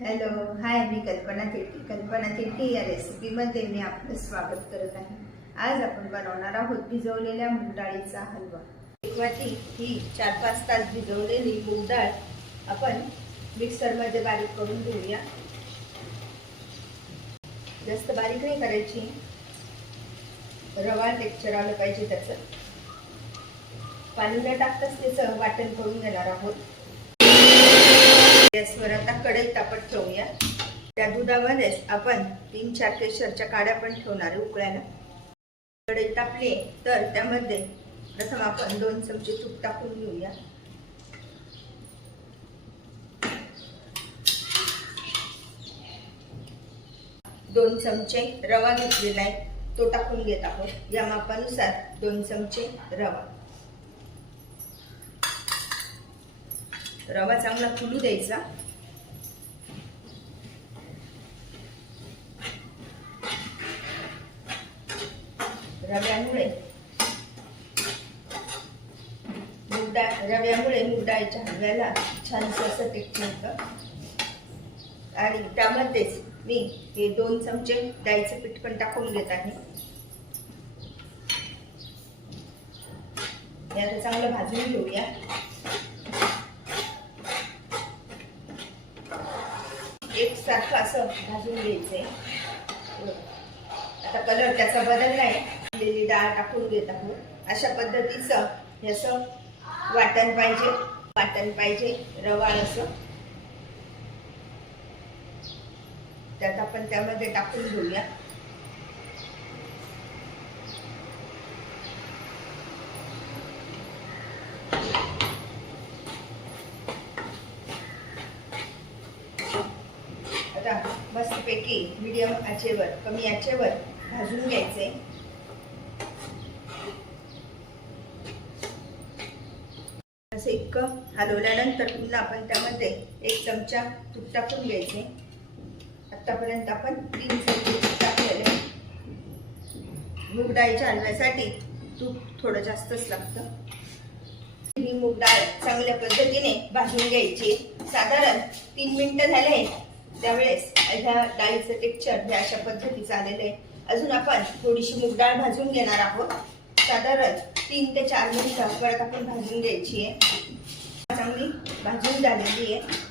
Hello hi मी कल्पना तिर्की. कल्पना तिर्की या रेसिपीमध्ये मी आपलं स्वागत करत आहे. आज आपण बनवणार आहोत भिजवलेल्या मूग डाळीचा हलवा. एक वाटी ही चार पाच तास भिजवलेली मूग डाळ आपण मिक्सरमध्ये बारीक करून घेऊया. जास्त बारीक नाही करायची. रवा टेक्चर आलं पाहिजे त्याचं. पाणी न टाकताच त्याचं वाटण करून घेणार आहोत. गॅसवर आता कढईत तापत ठेवूया. त्या दुधामध्येच आपण तीन चार केशरच्या काड्या पण ठेवणार आहे उकळायला. कढई तापली तर त्यामध्ये प्रथम आपण दोन चमचे तूप टाकून घेऊया. दोन चमचे रवा घेतलेला आहे तो टाकून घेत आहोत. या मापानुसार दोन चमचे रवा. रवा चांगला फुलू द्यायचा. रव्यामुळे. मुगडा रव्यामुळे मूग डाळीच्या हलव्याला छानसं असं टेक्चर येतं आणि त्यामध्येच मी हे दोन चमचे डाळीचं पीठ पण टाकून घेत आहे. हे चांगलं भाजून घेऊया. असं भाजून घ्यायचंय. आता कलर त्याचा बदललाय लिली डाळ टाकून घेत आहोत. अशा पद्धतीचं हे असं वाटण पाहिजे वाटण पाहिजे रवा असं. त्यात आपण त्यामध्ये टाकून घेऊया आता मस्तपैकी मीडियम आचेवर कमी आचेवर भाजून घ्यायचे. असे इतकं हलवल्यानंतर पुन्हा आपण त्यामध्ये एक चमचा तूप टाकून घ्यायचे. आत्तापर्यंत आपण तीन चमचे तूप टाकलेले. मूग डाळीच्या हलव्यासाठी तूप थोडं जास्तच लागतं. ही मूग डाळ चांगल्या पद्धतीने भाजून घ्यायची. साधारण तीन मिनटं झाले त्यावेळेस ह्या डाळीचं टेक्चर हे अशा पद्धतीचं आलेलं आहे. अजून आपण थोडीशी मूग डाळ भाजून घेणार आहोत. साधारण तीन ते चार मिनिटं परत आपण भाजून घ्यायची आहे. चांगली भाजून झालेली आहे.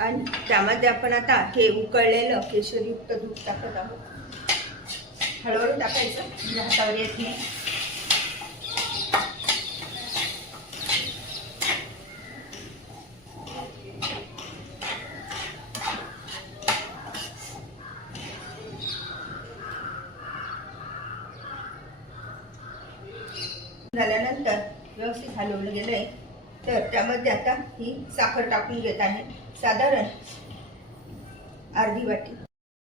आणि त्यामध्ये आपण आता हे उकळलेलं केशरयुक्त दूध टाकत आहोत. हळूहळू टाकायचं. म्हणजे हातावर येत नाही. झाल्यानंतर व्यवस्थित हलवलं गेलं आहे तर त्यामध्ये आता ही साखर टाकून घेत आहे. साधारण अर्धी वाटी.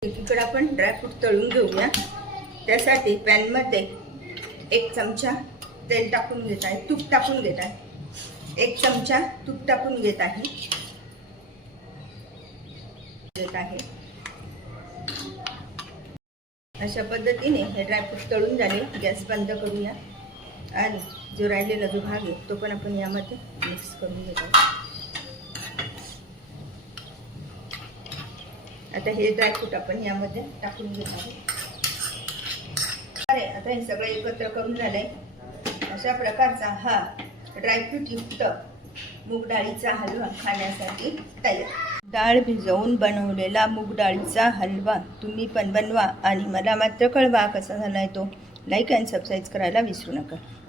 एकीकडे आपण ड्रायफ्रूट तळून घेऊया. त्यासाठी पॅनमध्ये एक चमचा तेल टाकून घेत आहे. तूप टाकून घेत आहे. एक चमचा तूप टाकून घेत आहे. घेत आहे. अशा पद्धतीने हे ड्रायफ्रूट तळून झाले. गॅस बंद करूया. आणि जो राहिलेला जो भाग आहे तो पण आपण यामध्ये मिक्स करून घेतो. आता हे ड्रायफ्रूट आपण यामध्ये टाकून घेत आहोत. अरे आता हे सगळं एकत्र करून झालंय. अशा प्रकारचा हा ड्रायफ्रूट युक्त मूग डाळीचा हलवा खाण्यासाठी तयार. डाळ भिजवून बनवलेला मूग डाळीचा हलवा तुम्ही पण बनवा आणि मला मात्र कळवा कसा झालाय तो. लाईक अँड सबस्क्राईब करायला विसरू नका.